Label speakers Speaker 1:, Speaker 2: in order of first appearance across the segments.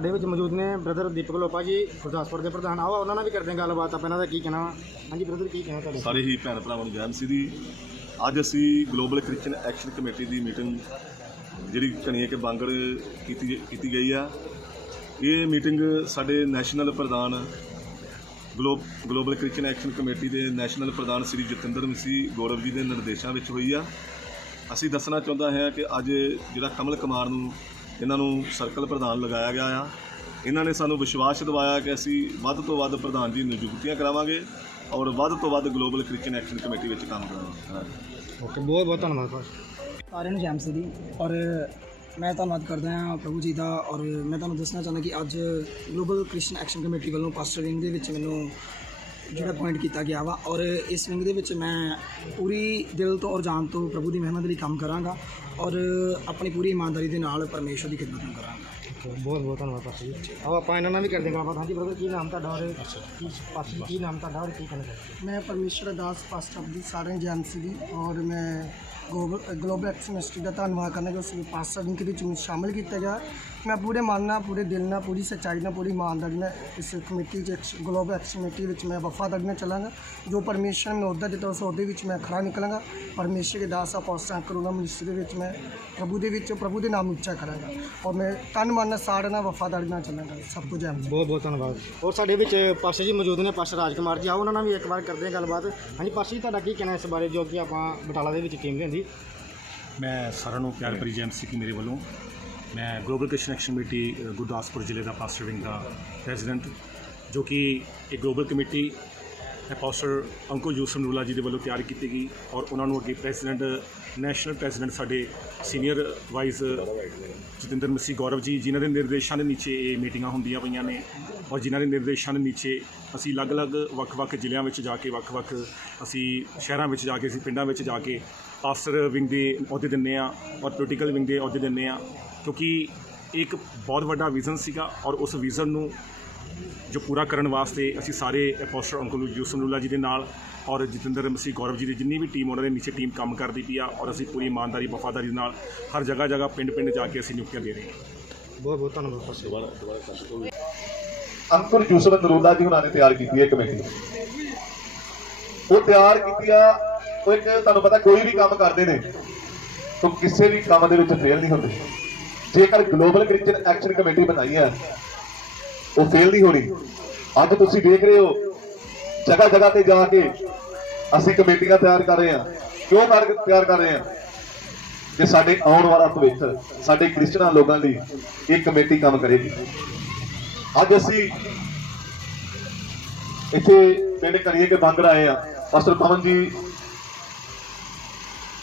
Speaker 1: ਸਾਡੇ ਵਿੱਚ ਮੌਜੂਦ ਨੇ ਬ੍ਰਦਰ ਦੀਪਕ ਲੋਪਾ ਜੀ, ਗੁਰਦਾਸਪੁਰ ਦੇ ਪ੍ਰਧਾਨ। ਆਓ, ਉਹਨਾਂ ਨਾਲ ਵੀ ਕਰਦੇ ਹਾਂ ਗੱਲਬਾਤ। ਆਪਾਂ ਇਹਨਾਂ ਦਾ ਕੀ ਕਹਿਣਾ ਵਾ? ਹਾਂਜੀ, ਬ੍ਰਦਰ, ਕੀ ਕਹਿਣਾ ਤੁਹਾਡੇ? ਸਾਰੇ ਹੀ ਭੈਣ ਭਰਾਵਾਂ ਨੂੰ ਜੈਨ ਦੀ ਅੱਜ ਅਸੀਂ ਗਲੋਬਲ ਕ੍ਰਿਸਚੀਅਨ ਐਕਸ਼ਨ ਕਮੇਟੀ ਦੀ ਮੀਟਿੰਗ ਜਿਹੜੀ ਕਣੀਏ ਕੇ ਬਾਂਗੜ ਕੀਤੀ ਕੀਤੀ ਗਈ ਆ। ਇਹ ਮੀਟਿੰਗ ਸਾਡੇ ਨੈਸ਼ਨਲ ਪ੍ਰਧਾਨ glob global Christian action committee ਦੇ ਨੈਸ਼ਨਲ ਪ੍ਰਧਾਨ ਸ੍ਰੀ ਜਤਿੰਦਰ ਮਸੀ ਗੌਰਵ ਜੀ ਦੇ ਨਿਰਦੇਸ਼ਾਂ ਵਿੱਚ ਹੋਈ ਆ। ਅਸੀਂ ਦੱਸਣਾ ਚਾਹੁੰਦਾ ਹਾਂ ਕਿ ਅੱਜ ਜਿਹੜਾ ਕਮਲ ਕੁਮਾਰ ਨੂੰ ਇਹਨਾਂ ਨੂੰ ਸਰਕਲ ਪ੍ਰਧਾਨ ਲਗਾਇਆ ਗਿਆ ਆ। ਇਹਨਾਂ ਨੇ ਸਾਨੂੰ ਵਿਸ਼ਵਾਸ ਦਿਵਾਇਆ ਕਿ ਅਸੀਂ ਵੱਧ ਤੋਂ ਵੱਧ ਪ੍ਰਧਾਨ ਜੀ ਨਿਯੁਕਤੀਆਂ ਕਰਾਵਾਂਗੇ ਔਰ ਵੱਧ ਤੋਂ ਵੱਧ ਗਲੋਬਲ ਕ੍ਰਿਸਚੀਅਨ ਐਕਸ਼ਨ ਕਮੇਟੀ ਵਿੱਚ ਕੰਮ ਕਰਾਂਗੇ ਓਕੇ ਬਹੁਤ ਬਹੁਤ ਧੰਨਵਾਦ ਭਾਜੀ
Speaker 2: ਸਾਰਿਆਂ ਨੂੰ ਜੈਮ ਦੀ ਔਰ ਮੈਂ ਧੰਨਵਾਦ ਕਰਦਾ ਹਾਂ ਪ੍ਰਭੂ ਜੀ ਦਾ ਔਰ ਮੈਂ ਤੁਹਾਨੂੰ ਦੱਸਣਾ ਚਾਹੁੰਦਾ ਕਿ ਅੱਜ ਗਲੋਬਲ ਕ੍ਰਿਸਚੀਅਨ ਐਕਸ਼ਨ ਕਮੇਟੀ ਵੱਲੋਂ ਪਾਸਟਰ ਵਿੰਗ ਦੇ ਵਿੱਚ ਮੈਨੂੰ ਜਿਹੜਾ ਪੁਆਇੰਟ ਕੀਤਾ ਗਿਆ ਵਾ ਔਰ ਇਸ ਵਿੰਗ ਦੇ ਵਿੱਚ ਮੈਂ ਪੂਰੀ ਦਿਲ ਤੋਂ ਔਰ ਜਾਨ ਤੋਂ ਪ੍ਰਭੂ ਦੀ ਮਹਿਮਾ ਦੇ ਲਈ ਕੰਮ ਕਰਾਂਗਾ ਔਰ ਆਪਣੀ ਪੂਰੀ ਇਮਾਨਦਾਰੀ ਦੇ ਨਾਲ ਪਰਮੇਸ਼ਰ ਦੀ ਖਿਦਮਤ ਨੂੰ ਕਰਾਂਗਾ। ਬਹੁਤ ਬਹੁਤ ਧੰਨਵਾਦ ਪਾਸਟਰ ਜੀ। ਆਓ ਆਪਾਂ ਇਹਨਾਂ ਨਾਲ ਵੀ ਕਰਦੇ ਹਾਂ ਗੱਲਬਾਤ। ਹਾਂਜੀ ਬ੍ਰਦਰ ਕੀ ਨਾਮ ਤੁਹਾਡਾ ਔਰ ਕੀ ਪਾਸਟਰ ਜੀ, ਕੀ ਨਾਮ ਤੁਹਾਡਾ ਔਰ ਕੀ ਕਹਿਣਾ ਚਾਹੁੰਦੇ ਮੈਂ ਪਰਮੇਸ਼ਰ ਦਾਸ ਪਾਸਟਰ ਅਬਦੁਲ ਸਾਰਿਆਂ ਜੈਮ ਦੀ ਔਰ ਮੈਂ ਗਲੋਬਲ ਗਲੋਬਲ ਐਕਸ਼ਨ ਮਿਨਿਸਟਰੀ ਦਾ ਧੰਨਵਾਦ ਕਰਨਾ ਕਿ ਉਸ ਨੂੰ ਪਾਸਟਰ ਵਿੱਚ ਮੈਨੂੰ ਸ਼ਾਮਿਲ ਕੀਤਾ ਗਿਆ। ਮੈਂ ਪੂਰੇ ਮਨ ਨਾਲ ਪੂਰੇ ਦਿਲ ਨਾਲ ਪੂਰੀ ਸੱਚਾਈ ਨਾਲ ਪੂਰੀ ਇਮਾਨਦਾਰੀ ਨਾਲ ਇਸ ਕਮੇਟੀ 'ਚ ਐਕਸ਼ਨ- ਗਲੋਬਲ ਐਕਸ਼ਨ ਕਮੇਟੀ ਵਿੱਚ ਮੈਂ ਵਫਾਦਾਰੀ ਨਾਲ ਚੱਲਾਂਗਾ। ਜੋ ਪਰਮੇਸ਼ਰ ਨੇ ਅਹੁਦਾ ਦਿੱਤਾ ਉਸ ਅਹੁਦੇ ਵਿੱਚ ਮੈਂ ਖੜਾ ਨਿਕਲਾਂਗਾ ਪਰਮੇਸ਼ਰ ਦੇ ਦਾਸ ਅਪੋਸਟਲ ਕਰੂੰਗਾ ਮਿਨਿਸਟਰੀ ਦੇ ਵਿੱਚ ਮੈਂ ਪ੍ਰਭੂ ਦੇ ਵਿੱਚ ਪ੍ਰਭੂ ਦੇ ਨਾਮ ਨੂੰ ਉੱਚਾ ਕਰਾਂਗਾ ਔਰ ਮੈਂ ਤਨ ਮਨ ਨਾਲ ਸਾਰਿਆਂ ਨਾਲ ਵਫਾਦਾਰੀ ਨਾਲ ਚੱਲਾਂਗਾ। ਸਭ ਕੁਝ ਐਮ ਬਹੁਤ ਬਹੁਤ ਧੰਨਵਾਦ।
Speaker 1: ਔਰ ਸਾਡੇ ਵਿੱਚ ਪਾਸਟਰ ਜੀ ਮੌਜੂਦ ਨੇ ਪਾਸਟਰ ਰਾਜਕੁਮਾਰ ਜੀ। ਆਓ ਉਹਨਾਂ ਨਾਲ ਵੀ ਇੱਕ ਵਾਰ ਕਰਦੇ ਹਾਂ ਗੱਲਬਾਤ।
Speaker 2: ਹਾਂਜੀ ਪਾਸਟਰ ਜੀ ਤੁਹਾਡਾ ਕੀ ਕਹਿਣਾ ਇਸ ਬਾਰੇ? ਜੋ ਕਿ ਆਪਾਂ ਬਟਾਲਾ ਦੇ ਵਿੱਚ ਟੀਮ ਲਿਆਂਦੀ ਮੈਂ ਸਾਰਿਆਂ ਨੂੰ ਪਿਆਰ ਭਰੀ ਜੈਮ ਸਿੱਕੀ ਮੇਰੇ ਵੱਲੋਂ। ਮੈਂ ਗਲੋਬਲ ਕ੍ਰਿਸਚਨ ਐਕਸ਼ਨ ਕਮੇਟੀ ਅ, ਗੁਰਦਾਸਪੁਰ ਜ਼ਿਲ੍ਹੇ ਦਾ ਪਾਸਟਰ ਵਿੰਗ ਦਾ ਪ੍ਰੈਜ਼ੀਡੈਂਟ ਜੋ ਕਿ ਇਹ global committee pastor Ankur Yusuf Narula ji ਦੇ ਵੱਲੋਂ ਤਿਆਰ ਕੀਤੀ ਗਈ ਔਰ ਉਹਨਾਂ ਨੂੰ ਅੱਗੇ ਪ੍ਰੈਜ਼ੀਡੈਂਟ ਨੈਸ਼ਨਲ ਪ੍ਰੈਜ਼ੀਡੈਂਟ ਸਾਡੇ ਸੀਨੀਅਰ ਵਾਈਸ ਜਤਿੰਦਰ ਮਸੀ ਗੌਰਵ ਜੀ ਜਿਨ੍ਹਾਂ ਦੇ ਨਿਰਦੇਸ਼ਾਂ ਦੇ ਨੀਚੇ ਇਹ ਮੀਟਿੰਗਾਂ ਹੁੰਦੀਆਂ ਪਈਆਂ ਨੇ ਔਰ ਜਿਨ੍ਹਾਂ ਦੇ ਨਿਰਦੇਸ਼ਾਂ ਦੇ ਨੀਚੇ ਅਸੀਂ ਅਲੱਗ-ਅਲੱਗ ਵੱਖ-ਵੱਖ ਜ਼ਿਲ੍ਹਿਆਂ ਵਿੱਚ ਜਾ ਕੇ ਵੱਖ-ਵੱਖ ਅਸੀਂ ਸ਼ਹਿਰਾਂ ਵਿੱਚ ਜਾ ਕੇ ਅਸੀਂ ਪਿੰਡਾਂ ਵਿੱਚ ਜਾ ਕੇ ਪਾਸਟਰ ਵਿੰਗ ਦੇ ਅਹੁਦੇ ਦਿੰਦੇ ਆ ਔਰ ਪੋਲੀਟੀਕਲ ਵਿੰਗ ਦੇ ਅਹੁਦੇ ਦਿੰਦੇ ਆ ਕਿਉਂਕਿ ਇਹ ਇੱਕ ਬਹੁਤ ਵੱਡਾ ਵਿਜ਼ਨ ਸੀਗਾ ਔਰ ਉਸ ਵਿਜ਼ਨ ਨੂੰ ਜੋ ਪੂਰਾ ਕਰਨ ਵਾਸਤੇ ਅਸੀਂ ਸਾਰੇ ਪਾਸਟਰ ਅੰਕਲ ਯੂਸਫ ਨੂਲਾ ਜੀ ਦੇ ਨਾਲ ਔਰ ਜਤਿੰਦਰ ਮਸੀਹ ਗੌਰਵ ਜੀ ਦੀ ਜਿੰਨੀ ਵੀ ਟੀਮ ਉਹਨਾਂ ਦੇ ਨੀਚੇ ਟੀਮ ਕੰਮ ਕਰਦੀ ਪਈ ਆ ਔਰ ਅਸੀਂ ਪੂਰੀ ਇਮਾਨਦਾਰੀ ਵਫਾਦਾਰੀ ਦੇ ਨਾਲ ਹਰ ਜਗ੍ਹਾ ਜਗ੍ਹਾ ਪਿੰਡ ਪਿੰਡ ਜਾ ਕੇ ਅਸੀਂ ਨਿਯੁਕਤੀਆਂ ਦੇ ਰਹੇ ਹਾਂ। ਬਹੁਤ ਬਹੁਤ ਧੰਨਵਾਦ ਪਾਸਟਰ ਜੀ
Speaker 1: ਅੰਕੁਰ ਯੂਸਫ ਨਰੂਲਾ ਜੀ ਉਹਨਾਂ ਨੇ ਤਿਆਰ ਕੀਤੀ ਹੈ ਕਮੇਟੀ। ਉਹ ਤਿਆਰ ਕੀਤੀ ਆ ਉਹ ਇੱਕ ਤੁਹਾਨੂੰ ਪਤਾ ਕੋਈ ਵੀ ਕੰਮ ਕਰਦੇ ਨੇ ਤਾਂ ਕਿਸੇ ਵੀ ਕੰਮ ਦੇ ਵਿੱਚ ਫੇਲ ਨਹੀਂ ਹੁੰਦੇ। ਜੇਕਰ ਗਲੋਬਲ ਕ੍ਰਿਸਚੀਅਨ ਐਕਸ਼ਨ ਕਮੇਟੀ ਬਣਾਈ ਹੈ, ਉਹ ਫੇਲ ਨਹੀਂ ਹੋਣੀ। ਅੱਜ ਤੁਸੀਂ ਦੇਖ ਰਹੇ ਹੋ ਜਗ੍ਹਾ ਜਗ੍ਹਾ ਤੇ ਜਾ ਕੇ ਅਸੀਂ ਕਮੇਟੀਆਂ ਤਿਆਰ ਕਰ ਰਹੇ ਹਾਂ। ਕਿਉਂ ਕਰ, ਤਿਆਰ ਕਰ ਰਹੇ ਹਾਂ? ਕਿ ਸਾਡੇ ਆਉਣ ਵਾਲਾ ਭਵਿੱਖ, ਸਾਡੇ ਕ੍ਰਿਸਚਨਾਂ ਲੋਕਾਂ ਲਈ ਇਹ ਕਮੇਟੀ ਕੰਮ ਕਰੇਗੀ। ਅੱਜ ਅਸੀਂ ਇੱਥੇ ਪਿੰਡ ਕਰੀਏ ਕੇ ਬੰਦਰ ਆਏ ਆ ਪਾਸਟਰ ਪਵਨ ਜੀ,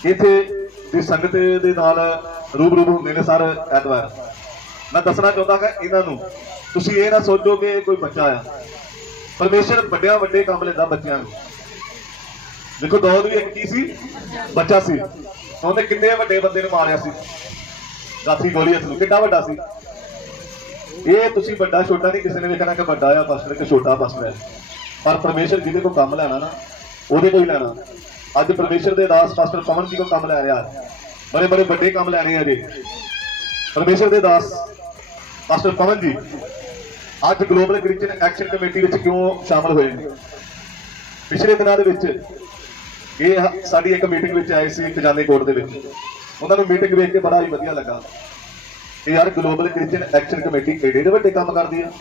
Speaker 1: ਇੱਥੇ ਦੀ ਸੰਗਤ ਦੇ ਨਾਲ ਰੂਬਰੂ ਹੁੰਦੇ ਨੇ ਸਰ ਐਤਵਾਰ। ਮੈਂ ਦੱਸਣਾ ਚਾਹੁੰਦਾ ਕਿ ਇਹਨਾਂ ਨੂੰ, ਤੁਸੀਂ ਇਹ ਨਾ ਸੋਚੋ ਕਿ ਕੋਈ ਬੱਚਾ ਆ। ਪਰਮੇਸ਼ਰ ਵੱਡਿਆਂ ਵੱਡੇ ਕੰਮ ਲੈਂਦਾ ਬੱਚਿਆਂ ਨੂੰ। ਦੇਖੋ ਦਾਊਦ ਵੀ ਇੱਕ ਕੀ ਸੀ? ਬੱਚਾ ਸੀ। ਉਹਨੇ ਕਿੰਨੇ ਵੱਡੇ ਬੰਦੇ ਨੂੰ ਮਾਰਿਆ ਸੀ? ਗਾਥੀ ਗੋਲੀਅਤ ਨੂੰ ਕਿੰਨਾ ਵੱਡਾ ਸੀ? ਇਹ ਤੁਸੀਂ ਵੱਡਾ ਛੋਟਾ ਨਹੀਂ, ਕਿਸੇ ਨੇ ਵੇਖਣਾ ਕਿ ਵੱਡਾ ਆ ਪਾਸਟਰ ਕਿ ਛੋਟਾ ਪਾਸਟਰ ਹੈ ਪਰ ਪਰਮੇਸ਼ਰ ਜਿਹਦੇ ਕੋਲ ਕੰਮ ਲੈਣਾ ਨਾ, ਉਹਦੇ ਕੋਲ ਹੀ ਲੈਣਾ। ਅੱਜ ਪਰਮੇਸ਼ਰ ਦੇ ਦਾਸ ਪਾਸਟਰ ਪਵਨ ਜੀ ਕੋਲ ਕੰਮ ਲੈ ਰਿਹਾ। ਬੜੇ ਬੜੇ ਵੱਡੇ ਕੰਮ ਲੈਣੇ ਆ ਜੀ। ਪਰਮੇਸ਼ਰ ਦੇ ਦਾਸ, ਮਾਸਟਰ ਪਵਨ ਜੀ, ਅੱਜ ਗਲੋਬਲ ਕ੍ਰਿਸਚੀਅਨ ਐਕਸ਼ਨ ਕਮੇਟੀ ਵਿੱਚ ਕਿਉਂ ਸ਼ਾਮਲ ਹੋਏ? ਨੇ ਪਿਛਲੇ ਦਿਨਾਂ ਦੇ ਵਿੱਚ ਇਹ ਸਾਡੀ ਇੱਕ ਮੀਟਿੰਗ ਵਿੱਚ ਆਏ ਸੀ ਖਜ਼ਾਨੇ ਕੋਟ ਦੇ ਵਿੱਚ। ਉਹਨਾਂ ਨੂੰ ਮੀਟਿੰਗ ਵੇਖ ਕੇ ਬੜਾ ਹੀ ਵਧੀਆ ਲੱਗਾ। ਕਿ ਯਾਰ ਗਲੋਬਲ ਕ੍ਰਿਸਚੀਅਨ ਐਕਸ਼ਨ ਕਮੇਟੀ ਕਿਹੜੇ ਦੇ ਵੱਡੇ ਕੰਮ ਕਰਦੀ ਆ?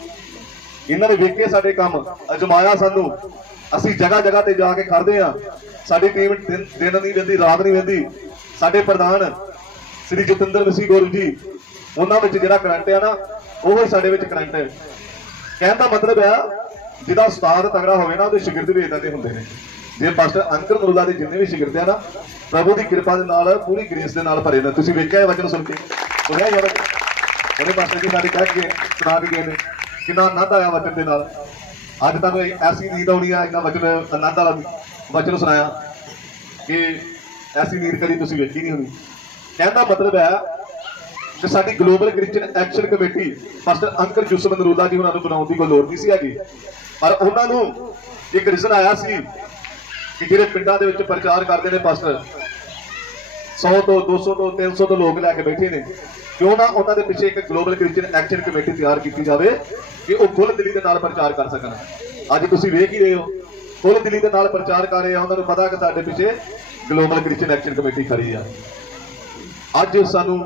Speaker 1: ਇਹਨਾਂ ਨੇ ਵੇਖ ਕੇ ਸਾਡੇ ਕੰਮ ਅਜਮਾਇਆ ਸਾਨੂੰ। ਅਸੀਂ ਜਗ੍ਹਾ ਜਗ੍ਹਾ ਤੇ ਜਾ ਕੇ ਖੜਦੇ ਆ ਸਾਡੀ ਟੀਮ ਦਿਨ ਦਿਨ ਨਹੀਂ ਰਹਿੰਦੀ ਰਾਤ ਨਹੀਂ ਰਹਿੰਦੀ ਸਾਡੇ ਪ੍ਰਧਾਨ ਸ੍ਰੀ ਜਤਿੰਦਰ ਮਸੀਹ ਗੌਰਵ ਜੀ, ਉਹਨਾਂ ਵਿੱਚ ਜਿਹੜਾ ਕਰੰਟ ਆ ਨਾ, ਉਹ ਹੀ ਸਾਡੇ ਵਿੱਚ ਕਰੰਟ ਹੈ। ਕਹਿਣ ਦਾ ਮਤਲਬ ਆ, ਜਿਹਦਾ ਉਸਤਾਦ ਤਗੜਾ ਹੋਵੇ ਨਾ, ਉਹਦੇ ਸ਼ਾਗਿਰਦ ਵੀ ਇਦਾਂ ਦੇ ਹੁੰਦੇ ਨੇ। ਜੇ ਪਾਸਟਰ ਅੰਕਰ ਨੁਰਲਾ ਦੇ ਜਿੰਨੇ ਵੀ ਸ਼ਾਗਿਰਦ ਆ ਨਾ, ਪ੍ਰਭੂ ਦੀ ਕਿਰਪਾ ਦੇ ਨਾਲ, ਪੂਰੀ ਗ੍ਰੇਸ ਦੇ ਨਾਲ ਭਰੇ ਨੇ। ਤੁਸੀਂ ਵੇਖਿਆ ਇਹ ਵਚਨ ਸੁਣ ਕੇ? ਸੁਣਿਆ ਇਹ ਵਚਨ? ਬੜੇ ਪਾਸਟਰ ਜੀ ਸਾਡੇ ਕਹਿ ਕੇ ਸੁਣਾ ਵੀ ਗਏ ਨੇ। ਕਿੰਨਾ ਆਨੰਦ ਆਇਆ ਵਚਨ ਦੇ ਨਾਲ। ਅੱਜ ਤੁਹਾਨੂੰ ਐਸੀ ਨੀਂਦ ਆਉਣੀ ਆ ਇਹਨਾਂ ਵਚਨ, ਆਨੰਦ ਵਾਲਾ ਵਚਨ ਸੁਣਾਇਆ ਕਿ ਐਸੀ ਨੀਂਦ ਕਦੀ ਤੁਸੀਂ ਵੇਖੀ ਨਹੀਂ ਹੋਣੀ। ਕਹਿੰਦਾ ਮਤਲਬ ਹੈ ਕਿ ਸਾਡੀ global Christian action committee pastor Ankur Yusuf Narula ji ਉਹਨਾਂ ਨੂੰ ਬਣਾਉਣ ਦੀ ਕੋਈ ਲੋੜ ਨਹੀਂ ਸੀ ਹੈਗੀ। ਪਰ ਉਹਨਾਂ ਨੂੰ ਇੱਕ ਰੀਜ਼ਨ ਆਇਆ ਸੀ ਕਿ ਜਿਹੜੇ ਪਿੰਡਾਂ ਦੇ ਵਿੱਚ ਪ੍ਰਚਾਰ ਕਰਦੇ ਨੇ ਪਾਸਟਰ 100 ਤੋਂ 200 ਤੋਂ 300 ਤੋਂ ਲੋਕ ਲੈ ਕੇ ਬੈਠੇ ਨੇ। ਕਿਉਂ ਨਾ ਉਹਨਾਂ ਦੇ ਪਿੱਛੇ ਇੱਕ ਗਲੋਬਲ ਕ੍ਰਿਸਚੀਅਨ ਐਕਸ਼ਨ ਕਮੇਟੀ ਤਿਆਰ ਕੀਤੀ ਜਾਵੇ ਕਿ ਉਹ ਖੁੱਲ੍ਹ ਦਿਲੀ ਦੇ ਨਾਲ ਪ੍ਰਚਾਰ ਕਰ ਸਕਣ। ਅੱਜ ਤੁਸੀਂ ਵੇਖ ਹੀ ਰਹੇ ਹੋ, ਖੁੱਲ੍ਹ ਦਿਲੀ ਦੇ ਨਾਲ ਪ੍ਰਚਾਰ ਕਰ ਰਹੇ ਆ, ਉਹਨਾਂ ਨੂੰ ਪਤਾ ਕਿ ਸਾਡੇ ਪਿੱਛੇ ਗਲੋਬਲ ਕ੍ਰਿਸਚੀਅਨ ਐਕਸ਼ਨ ਕਮੇਟੀ ਖੜੀ ਆ। ਅੱਜ ਸਾਨੂੰ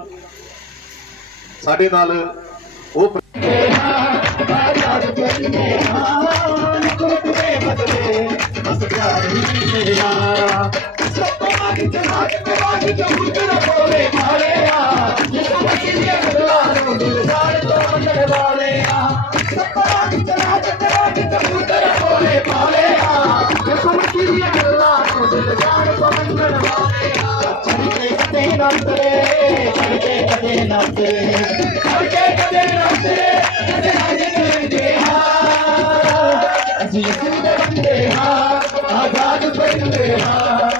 Speaker 1: ਸਾਡੇ ਨਾਲ ਉਹ
Speaker 2: ਜਾਣ ਪਵੰਗਣ ਮਾਰਿਆ ਛੜ ਕੇ ਕਦੇ ਨਾ ਤਰੇ ਛੜ ਕੇ ਕਦੇ ਨਾ ਤਰੇ ਛੜ ਕੇ ਕਦੇ ਨਾ ਤਰੇ ਕਦੇ ਨਾ ਜਿੱਤੇ ਦੇ ਹਾਂ ਅਸੀਂ ਇਸ ਦੇ ਬੰਦੇ ਹਾਂ ਆਜ਼ਾਦ ਬੰਦੇ ਹਾਂ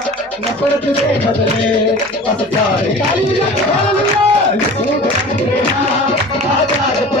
Speaker 2: ਨਫ਼ਰਤ ਦੇ ਬਦਲੇ ਬਸ ਪਿਆਰ ਕਾਲੀ ਜੱਟ ਵਾਲਿਆ ਇਸ ਦੇ ਬੰਦੇ ਹਾਂ ਆਜ਼ਾਦ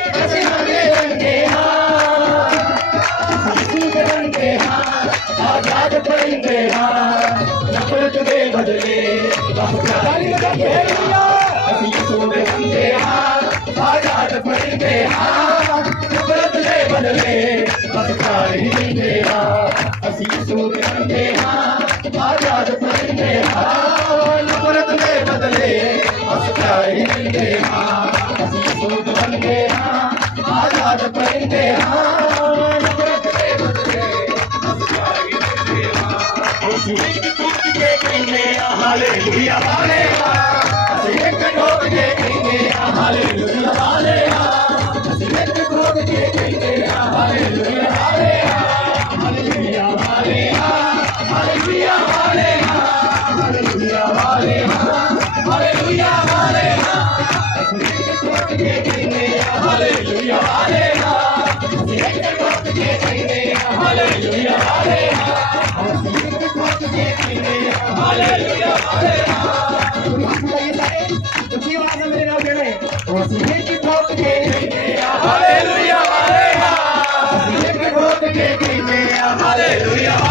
Speaker 2: तेरा नफरत के बदले बस जारी रखेगा हम हम तेरा आज़ाद बन तेरा नफरत के बदले बस जारी रखेगा हम आज़ाद बन तेरा नफरत के बदले बस जारी रखेगा हम आज़ाद बन तेरा एक टूट के कहेंगे हालेलुया हालेलुया एक टूट के कहेंगे हालेलुया हालेलुया एक टूट के कहेंगे hallelujah hallelujah hallelujah hallelujah hallelujah hallelujah hallelujah hallelujah hallelujah एक टूट के कहेंगे हालेलुया हालेलुया एक टूट के कहेंगे ਹਾਲੇਲੂਇਆ ਹਾਲੇਲੂਇਆ ਅਸੀਂ ਤੇ ਕੋਟ ਦੇ ਕਿਨੇ ਹਾਲੇਲੂਇਆ ਹਾਲੇਲੂਇਆ ਤੁਸੀਂ ਆਵਾਜ਼ ਮੇਰੇ ਨਾਲ ਕਹਿਣਾ ਹੈ ਅਸੀਂ ਤੇ ਕੋਟ ਦੇ ਕਿਨੇ ਹਾਲੇਲੂਇਆ ਹਾਲੇਲੂਇਆ ਅਸੀਂ ਤੇ ਕੋਟ ਦੇ ਕਿਨੇ ਹਾਲੇਲੂਇਆ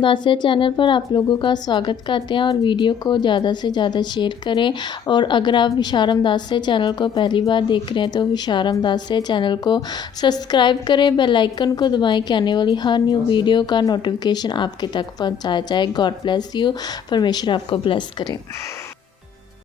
Speaker 2: दासिया चैनल पर आप लोगों का स्वागत करते हैं और वीडियो को ज़्यादा से ज़्यादा शेयर करें। और अगर आप विशारम चैनल को पहली बार देख रहे हैं तो विशारम चैनल को सब्सक्राइब करें, बेल आइकन को दबाएँ, कि आने वाली हर न्यू वीडियो का नोटिफिकेशन आपके तक पहुँचाया जाए। God bless you. परमेश्वर आपको ब्लेस करें।